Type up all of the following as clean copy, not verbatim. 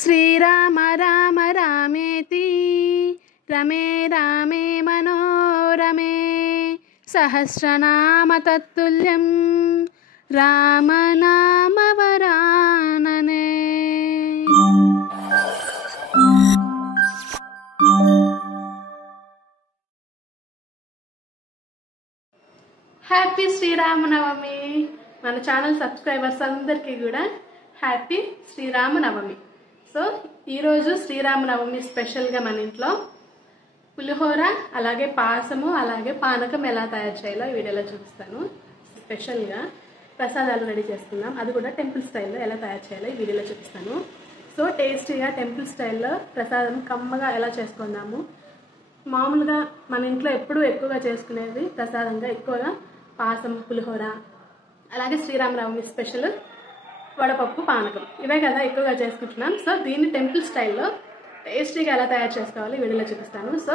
శ్రీరామ రామ రామేతి రమే రామే మనోరమే సహస్రనామ తత్తుల్యం రామనామ వరాననే. హ్యాపీ శ్రీరామనవమి. మన ఛానల్ సబ్స్క్రైబర్స్ అందరికీ కూడా హ్యాపీ శ్రీరామనవమి. సో ఈరోజు శ్రీరామనవమి స్పెషల్గా మన ఇంట్లో పులిహోర, అలాగే పాయసము, అలాగే పానకం ఎలా తయారు చేయాలో ఈ వీడియోలో చూపిస్తాను. స్పెషల్గా ప్రసాదాలు రెడీ చేసుకుందాం, అది కూడా టెంపుల్ స్టైల్లో ఎలా తయారు చేయాలో ఈ వీడియోలో చూపిస్తాను. సో టేస్టీగా టెంపుల్ స్టైల్లో ప్రసాదం కమ్మగా ఎలా చేసుకుందాము. మామూలుగా మన ఇంట్లో ఎప్పుడూ ఎక్కువగా చేసుకునేది ప్రసాదంగా ఎక్కువగా పాయసం, పులిహోర, అలాగే శ్రీరామనవమి స్పెషల్ వడపప్పు, పానకం, ఇవే కదా ఎక్కువగా చేసుకుంటున్నాం. సో దీన్ని టెంపుల్ స్టైల్లో టేస్టీగా ఎలా తయారు చేసుకోవాలి వీడియోలో చూపిస్తాను. సో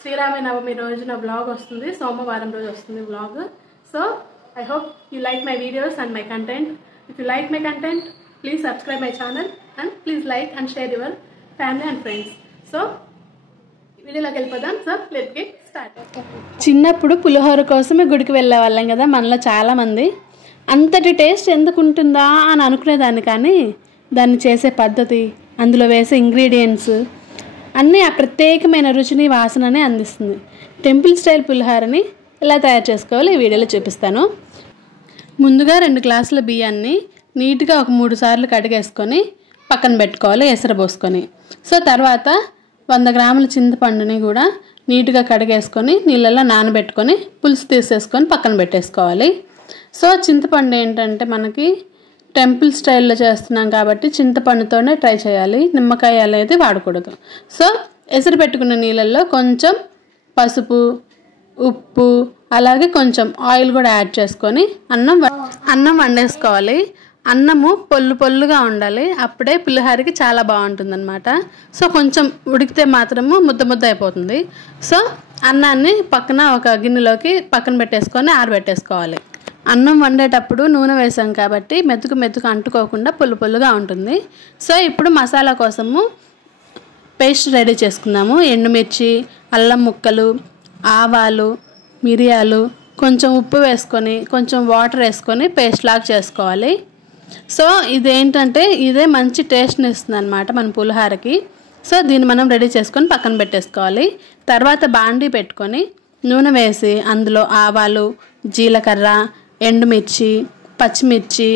శ్రీరామనవమి రోజున వ్లాగ్ వస్తుంది, సోమవారం రోజు వస్తుంది vlog. So I hope you like my videos and my content. If you like my content, please subscribe my channel and please like and share your family and friends. So వీడియోలోకి వెళ్ళిపోదాం. So let's get start. చిన్నప్పుడు పులిహోర కోసమే గుడికి వెళ్ళే వాళ్ళం కదా మనలో చాలామంది. అంతటి టేస్ట్ ఎందుకు ఉంటుందా అని అనుకునేదాన్ని, కానీ దాన్ని చేసే పద్ధతి, అందులో వేసే ఇంగ్రీడియంట్స్ అన్నీ ఆ ప్రత్యేకమైన రుచిని, వాసనని అందిస్తుంది. టెంపుల్ స్టైల్ పులిహోరని ఎలా తయారు చేసుకోవాలో ఈ వీడియోలో చూపిస్తాను. ముందుగా 2 గ్లాసుల బియ్యాన్ని నీట్గా ఒక 3 సార్లు కడిగేసుకొని పక్కన పెట్టుకోవాలి ఎసరబోసుకొని. సో తర్వాత 100 గ్రాముల చింతపండుని కూడా నీట్గా కడిగేసుకొని నీళ్ళల్లో నానబెట్టుకొని పులుసు తీసేసుకొని పక్కన పెట్టేసుకోవాలి. సో చింతపండు ఏంటంటే మనకి టెంపుల్ స్టైల్లో చేస్తున్నాం కాబట్టి చింతపండుతోనే ట్రై చేయాలి, నిమ్మకాయ అనేది వాడకూడదు. సో ఎసరు పెట్టుకున్న నీళ్ళల్లో కొంచెం పసుపు, ఉప్పు, అలాగే కొంచెం ఆయిల్ కూడా యాడ్ చేసుకొని అన్నం వండేసుకోవాలి. అన్నము పొల్లుగా ఉండాలి, అప్పుడే పులిహోరకి చాలా బాగుంటుందన్నమాట. సో కొంచెం ఉడికితే మాత్రము ముద్ద అయిపోతుంది. సో అన్నాన్ని పక్కన ఒక గిన్నెలోకి పక్కన పెట్టేసుకొని ఆరబెట్టేసుకోవాలి. అన్నం వండేటప్పుడు నూనె వేసాం కాబట్టి మెతుకు అంటుకోకుండా పొల్లుగా ఉంటుంది. సో ఇప్పుడు మసాలా కోసము పేస్ట్ రెడీ చేసుకుందాము. ఎండుమిర్చి, అల్లం ముక్కలు, ఆవాలు, మిరియాలు, కొంచెం ఉప్పు వేసుకొని కొంచెం వాటర్ వేసుకొని పేస్ట్ లాగా చేసుకోవాలి. సో ఇదేంటంటే ఇదే మంచి టేస్ట్ని ఇస్తుంది అనమాట మన పులిహోరకి. సో దీన్ని మనం రెడీ చేసుకొని పక్కన పెట్టేసుకోవాలి. తర్వాత బాండీ పెట్టుకొని నూనె వేసి అందులో ఆవాలు, జీలకర్ర, ఎండుమిర్చి, పచ్చిమిర్చి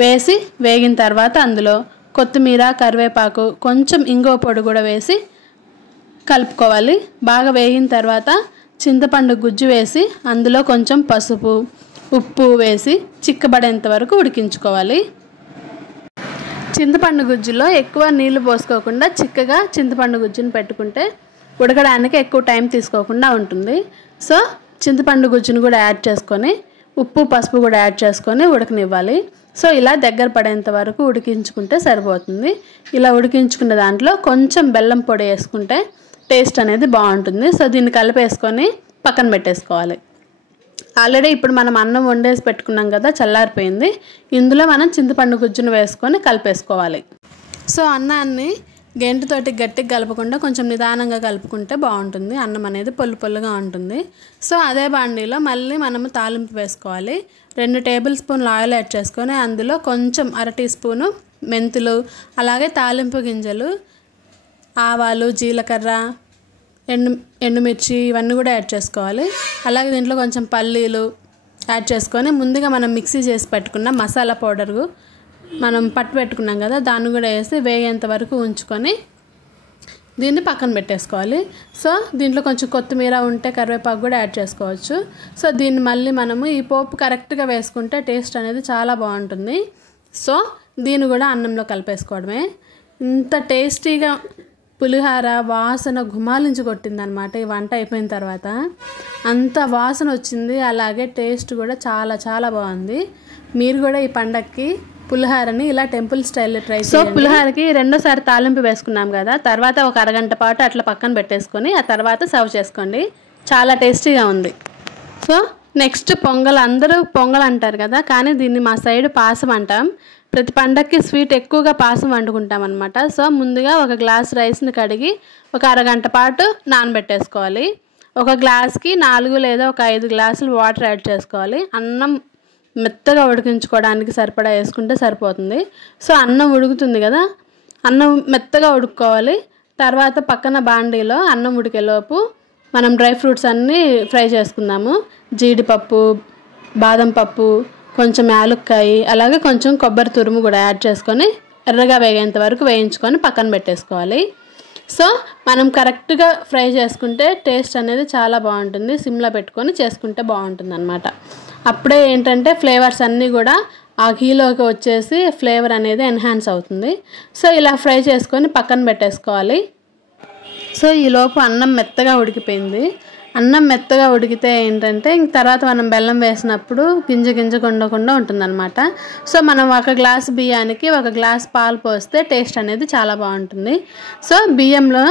వేసి వేగిన తర్వాత అందులో కొత్తిమీర, కరివేపాకు, కొంచెం ఇంగువ పొడి కూడా వేసి కలుపుకోవాలి. బాగా వేగిన తర్వాత చింతపండు గుజ్జు వేసి అందులో కొంచెం పసుపు, ఉప్పు వేసి చిక్కబడేంత వరకు ఉడికించుకోవాలి. చింతపండు గుజ్జులో ఎక్కువ నీళ్లు పోసుకోకుండా చిక్కగా చింతపండు గుజ్జుని పెట్టుకుంటే ఉడకడానికి ఎక్కువ టైం తీసుకోకుండా ఉంటుంది. సో చింతపండు గుజ్జును కూడా యాడ్ చేసుకొని ఉప్పు, పసుపు కూడా యాడ్ చేసుకొని ఉడకనివ్వాలి. సో ఇలా దగ్గర పడేంత వరకు ఉడికించుకుంటే సరిపోతుంది. ఇలా ఉడికించుకున్న దాంట్లో కొంచెం బెల్లం పొడి వేసుకుంటే టేస్ట్ అనేది బాగుంటుంది. సో దీన్ని కలిపేసుకొని పక్కన పెట్టేసుకోవాలి. ఆల్రెడీ ఇప్పుడు మనం అన్నం వండేసి పెట్టుకున్నాం కదా, చల్లారిపోయింది. ఇందులో మనం చింతపండు గుజ్జును వేసుకొని కలిపేసుకోవాలి. సో అన్నాన్ని గెంటుతోటి గట్టిగా కలపకుండా కొంచెం నిదానంగా కలుపుకుంటే బాగుంటుంది. అన్నం అనేది పొల్లుగా ఉంటుంది. సో అదే బాండీలో మళ్ళీ మనము తాలింపు వేసుకోవాలి. 2 టేబుల్ స్పూన్లు ఆయిల్ యాడ్ చేసుకొని అందులో కొంచెం 1/2 టీ స్పూను మెంతులు, అలాగే తాలింపు గింజలు, ఆవాలు, జీలకర్ర, ఎండుమిర్చి ఇవన్నీ కూడా యాడ్ చేసుకోవాలి. అలాగే దీంట్లో కొంచెం పల్లీలు యాడ్ చేసుకొని ముందుగా మనం మిక్సీ చేసి పెట్టుకున్న మసాలా పౌడరు మనం పట్టు పెట్టుకున్నాం కదా, దాన్ని కూడా వేసి వేగేంత వరకు ఉంచుకొని దీన్ని పక్కన పెట్టేసుకోవాలి. సో దీంట్లో కొంచెం కొత్తిమీర ఉంటే కరివేపాకు కూడా యాడ్ చేసుకోవచ్చు. సో దీన్ని మళ్ళీ మనము ఈ పోపు కరెక్ట్గా వేసుకుంటే టేస్ట్ అనేది చాలా బాగుంటుంది. సో దీన్ని కూడా అన్నంలో కలిపేసుకోవడమే. ఇంత టేస్టీగా పులిహోర వాసన గుమాలించి కొట్టిందనమాట ఈ వంట అయిపోయిన తర్వాత. అంత వాసన వచ్చింది, అలాగే టేస్ట్ కూడా చాలా బాగుంది. మీరు కూడా ఈ పండగకి పులిహోరని ఇలా టెంపుల్ స్టైల్లో ట్రై చేయండి. సో పులిహోరకి రెండోసారి తాలింపు వేసుకున్నాం కదా, తర్వాత ఒక అరగంట పాటు అట్లా పక్కన పెట్టేసుకొని ఆ తర్వాత సర్వ్ చేసుకోండి. చాలా టేస్టీగా ఉంది. So next pongal. అందరూ పొంగల్ అంటారు కదా, కానీ దీన్ని మా సైడ్ పాసం అంటాం. ప్రతి పండక్కి స్వీట్ ఎక్కువగా పాసం వండుకుంటాం అనమాట. సో ముందుగా ఒక గ్లాస్ రైస్ని కడిగి ఒక అరగంట పాటు నానబెట్టేసుకోవాలి. ఒక గ్లాస్కి 4 లేదా ఒక 5 గ్లాసులు వాటర్ యాడ్ చేసుకోవాలి. అన్నం మెత్తగా ఉడికించుకోవడానికి సరిపడా వేసుకుంటే సరిపోతుంది. సో అన్నం ఉడుకుతుంది కదా, అన్నం మెత్తగా ఉడుక్కోవాలి. తర్వాత పక్కన బాండీలో అన్నం ఉడికేలోపు మనం డ్రై ఫ్రూట్స్ అన్నీ ఫ్రై చేసుకుందాము. జీడిపప్పు, బాదం పప్పు, కొంచెం యాలుక్కాయ, అలాగే కొంచెం కొబ్బరి తురుము కూడా యాడ్ చేసుకొని ఎర్రగా వేగేంత వరకు వేయించుకొని పక్కన పెట్టేసుకోవాలి. సో మనం కరెక్ట్గా ఫ్రై చేసుకుంటే టేస్ట్ అనేది చాలా బాగుంటుంది. సిమ్లో పెట్టుకొని చేసుకుంటే బాగుంటుంది అన్నమాట. అప్పుడే ఏంటంటే ఫ్లేవర్స్ అన్నీ కూడా ఆ ఘీలోకి వచ్చేసి ఫ్లేవర్ అనేది ఎన్హాన్స్ అవుతుంది. సో ఇలా ఫ్రై చేసుకొని పక్కన పెట్టేసుకోవాలి. సో ఈలోపు అన్నం మెత్తగా ఉడికిపోయింది. అన్నం మెత్తగా ఉడికితే ఏంటంటే ఇంక తర్వాత మనం బెల్లం వేసినప్పుడు గింజ ఉండకుండా ఉంటుందన్నమాట. సో మనం ఒక గ్లాస్ బియ్యానికి ఒక గ్లాస్ పాలు పోస్తే టేస్ట్ అనేది చాలా బాగుంటుంది. సో బియ్యంలో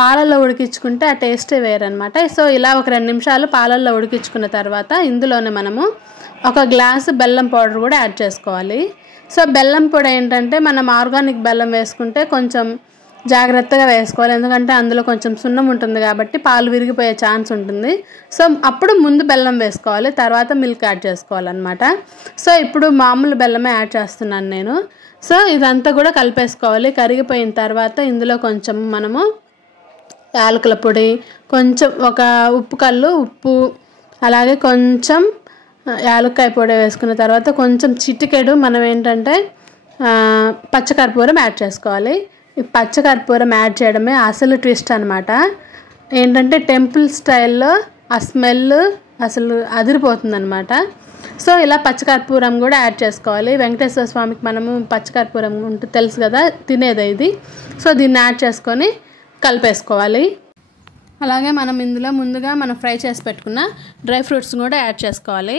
పాలల్లో ఉడికించుకుంటే ఆ టేస్టే వేరనమాట. సో ఇలా ఒక 2 నిమిషాలు పాలల్లో ఉడికించుకున్న తర్వాత ఇందులోనే మనము ఒక గ్లాసు బెల్లం పౌడర్ కూడా యాడ్ చేసుకోవాలి. సో బెల్లం పొడి ఏంటంటే మనం ఆర్గానిక్ బెల్లం వేసుకుంటే కొంచెం జాగ్రత్తగా వేసుకోవాలి, ఎందుకంటే అందులో కొంచెం సున్నం ఉంటుంది కాబట్టి పాలు విరిగిపోయే ఛాన్స్ ఉంటుంది. సో అప్పుడు ముందు బెల్లం వేసుకోవాలి, తర్వాత మిల్క్ యాడ్ చేసుకోవాలన్నమాట. సో ఇప్పుడు మామూలు బెల్లమే యాడ్ చేస్తున్నాను నేను. సో ఇదంతా కూడా కలిపేసుకోవాలి. కరిగిపోయిన తర్వాత ఇందులో కొంచెం మనము యాలకుల పొడి, కొంచెం ఒక ఉప్పు, అలాగే కొంచెం యాలక్కాయ పొడి వేసుకున్న తర్వాత కొంచెం చిటికెడు మనం ఏంటంటే పచ్చకర్పూరం యాడ్ చేసుకోవాలి. ఈ పచ్చకర్పూరం యాడ్ చేయడమే అసలు ట్విస్ట్ అనమాట. ఏంటంటే టెంపుల్ స్టైల్లో ఆ స్మెల్ అసలు అదిరిపోతుందన్నమాట. సో ఇలా పచ్చకర్పూరం కూడా యాడ్ చేసుకోవాలి. వెంకటేశ్వర స్వామికి మనము పచ్చకర్పూరం ఉంటే తెలుసు కదా, తినేది ఇది. సో దీన్ని యాడ్ చేసుకొని కలిపేసుకోవాలి. అలాగే మనం ఇందులో ముందుగా మనం ఫ్రై చేసి పెట్టుకున్న డ్రై ఫ్రూట్స్ కూడా యాడ్ చేసుకోవాలి.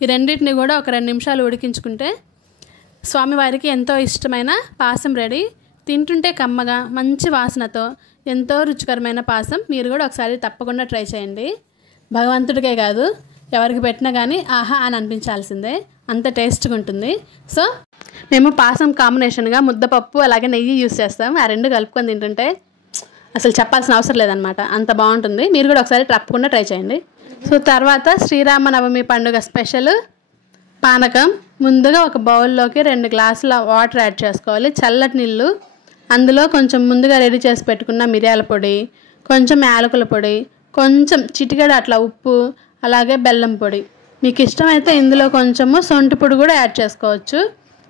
ఈ రెండింటిని కూడా ఒక 2 నిమిషాలు ఉడికించుకుంటే స్వామివారికి ఎంతో ఇష్టమైన పాసం రెడీ. తింటుంటే కమ్మగా మంచి వాసనతో ఎంతో రుచికరమైన పాసం. మీరు కూడా ఒకసారి తప్పకుండా ట్రై చేయండి. భగవంతుడికే కాదు ఎవరికి పెట్టినా కానీ ఆహా అని అనిపించాల్సిందే, అంత టేస్ట్గా ఉంటుంది. సో మేము పాసం కాంబినేషన్గా ముద్దపప్పు అలాగే నెయ్యి యూస్ చేస్తాం. ఆ 2 కలుపుకొని తింటుంటే అసలు చెప్పాల్సిన అవసరం లేదనమాట, అంత బాగుంటుంది. మీరు కూడా ఒకసారి తప్పకుండా ట్రై చేయండి. సో తర్వాత శ్రీరామనవమి పండుగ స్పెషల్ పానకం. ముందుగా ఒక బౌల్లోకి 2 గ్లాసుల వాటర్ యాడ్ చేసుకోవాలి, చల్లటి నీళ్ళు. అందులో కొంచెం ముందుగా రెడీ చేసి పెట్టుకున్న మిరియాల పొడి, కొంచెం యాలకుల పొడి, కొంచెం చిటికెడు అట్లా ఉప్పు, అలాగే బెల్లం పొడి. మీకు ఇష్టమైతే ఇందులో కొంచెము సొంటి పొడి కూడా యాడ్ చేసుకోవచ్చు.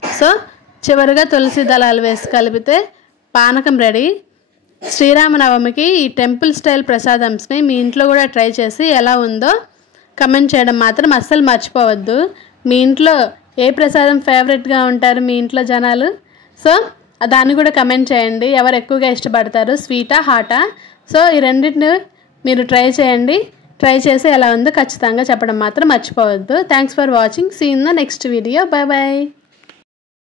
సో చివరిగా తులసి దళాలు వేసి కలిపితే పానకం రెడీ. శ్రీరామనవమికి ఈ టెంపుల్ స్టైల్ ప్రసాదంని మీ ఇంట్లో కూడా ట్రై చేసి ఎలా ఉందో కమెంట్ చేయడం మాత్రం అస్సలు మర్చిపోవద్దు. మీ ఇంట్లో ఏ ప్రసాదం ఫేవరెట్గా ఉంటారు మీ ఇంట్లో జనాలు? సో దాన్ని కూడా కమెంట్ చేయండి. ఎవరు ఎక్కువగా ఇష్టపడతారు, స్వీటా హాటా? సో ఈ రెండింటిని మీరు ట్రై చేయండి. ట్రై చేసి ఎలా ఉందో ఖచ్చితంగా చెప్పడం మాత్రం మర్చిపోవద్దు. Thanks for watching. See in the next video. Bye bye.